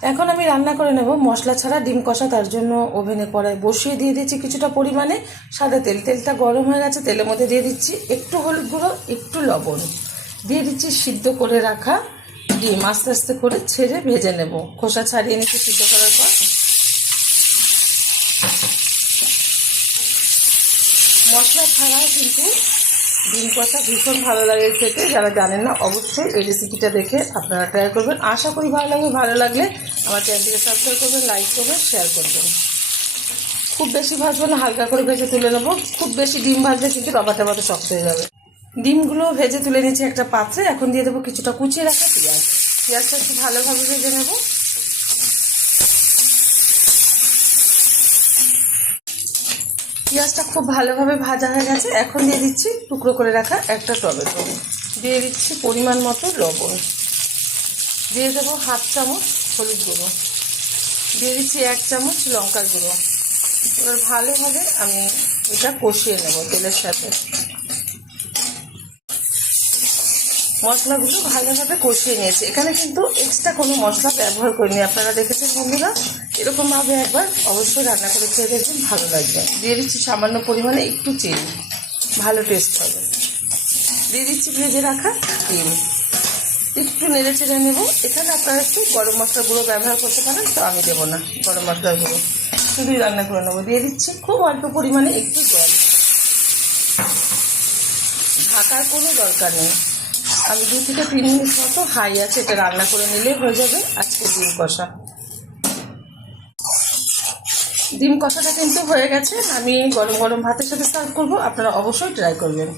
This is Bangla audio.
এখন আমি রান্না করে নেব মশলা ছাড়া ডিম কষা। তার জন্য ওভেনে কড়াই বসিয়ে দিয়ে দিচ্ছি কিছুটা পরিমাণে সাদা তেল। তেলটা গরম হয়ে গেছে, তেলের মধ্যে দিয়ে দিচ্ছি একটু হলুদ গুঁড়ো, একটু লবণ, দিয়ে দিচ্ছি সিদ্ধ করে রাখা ডিম। আস্তে আস্তে করে ছেড়ে ভেজে নেব। খোসা ছাড়িয়ে নিচ্ছি সিদ্ধ করার পর। মশলা ছাড়াও কিন্তু ডিম কষা ভীষণ ভালো লাগে খেতে। যারা জানেন না অবশ্যই এই রেসিপিটা দেখে আপনারা ট্রাই করবেন। আশা করি ভালো লাগবে। ভালো লাগলে আমার চ্যানেলটিকে সাবস্ক্রাইব করবেন, লাইক করবেন, শেয়ার করবেন। খুব বেশি ভাজবো না, হালকা করে ভেজে তুলে নেবো। খুব বেশি ডিম ভাজলে কিন্তু রবাটা মতো শক্ত হয়ে যাবে। ডিমগুলো ভেজে তুলে নিচ্ছি একটা পাত্রে। এখন দিয়ে দেবো কিছুটা কুচিয়ে রাখা পেঁয়াজ। পেঁয়াজটা একটু ভালোভাবে ভেজে নেব। পেঁয়াজটা খুব ভালোভাবে ভাজা হয়ে গেছে। এখন দিয়ে দিচ্ছি টুকরো করে রাখা একটা টমেটো, দিয়ে দিচ্ছি পরিমাণ মতো লবণ, দিয়ে দেবো হাফ চামচ হলুদ গুঁড়ো, দিয়ে দিচ্ছি 1 চামচ লঙ্কার গুঁড়ো। এবার ভালোভাবে আমি এটা কষিয়ে নেব তেলের সাথে। মশলাগুলো ভালোভাবে কষিয়ে নিয়েছি। এখানে কিন্তু এক্সট্রা কোনো মশলা ব্যবহার করিনি। আপনারা দেখেছেন বন্ধুরা, এরকমভাবে একবার অবশ্যই রান্না করে খেয়ে দেখবেন, ভালো লাগবে। দিয়ে দিচ্ছি সামান্য পরিমাণে একটু চিনি, ভালো টেস্ট হবে। দিয়ে দিচ্ছি ভেজে রাখা ডিম, একটু নেড়ে চেড়ে নেবো। এখানে আপনারা একটু গরম মশলার গুঁড়ো ব্যবহার করতে পারেন, তো আমি দেবো না গরম মশলার গুঁড়ো, শুধুই রান্না করে নেবো। দিয়ে দিচ্ছি খুব অল্প পরিমাণে একটু জল, ঢাকার কোনো দরকার নেই। আমি 2 থেকে 3 মিনিট মতো হাই আছে এটা রান্না করে নিলেই হয়ে যাবে আজকে ডিম কষা। ডিম কষাটা কিন্তু হয়ে গেছে। আমি গরম গরম ভাতের সাথে সার্ভ করবো। আপনারা অবশ্যই ট্রাই করবেন।